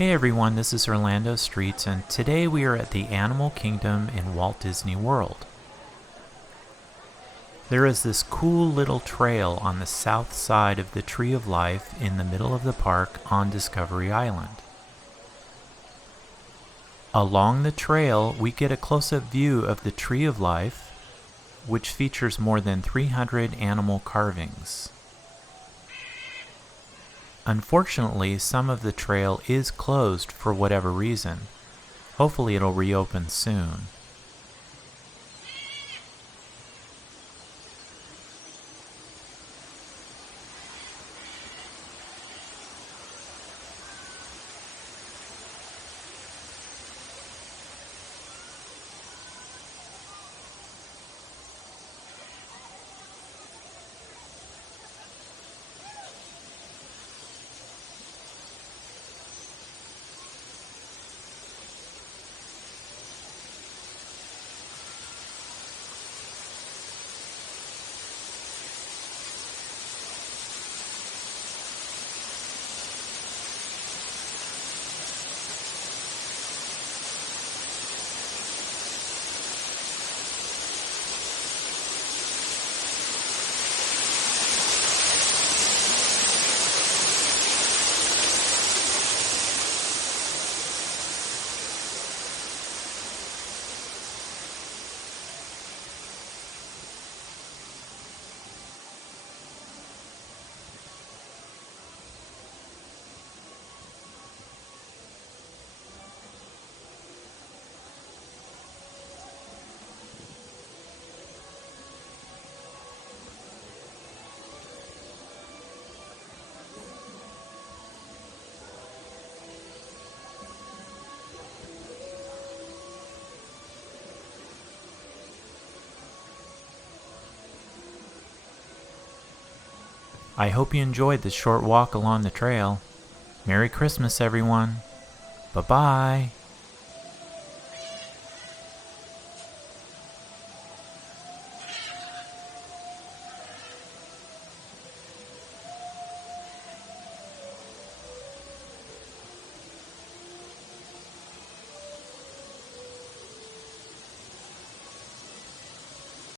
Hey everyone, this is Orlando Streets, and today we are at the Animal Kingdom in Walt Disney World. There is this cool little trail on the south side of the Tree of Life in the middle of the park on Discovery Island. Along the trail, we get a close-up view of the Tree of Life, which features more than 300 animal carvings. Unfortunately, some of the trail is closed for whatever reason. Hopefully it'll reopen soon. I hope you enjoyed this short walk along the trail. Merry Christmas, everyone. Bye-bye.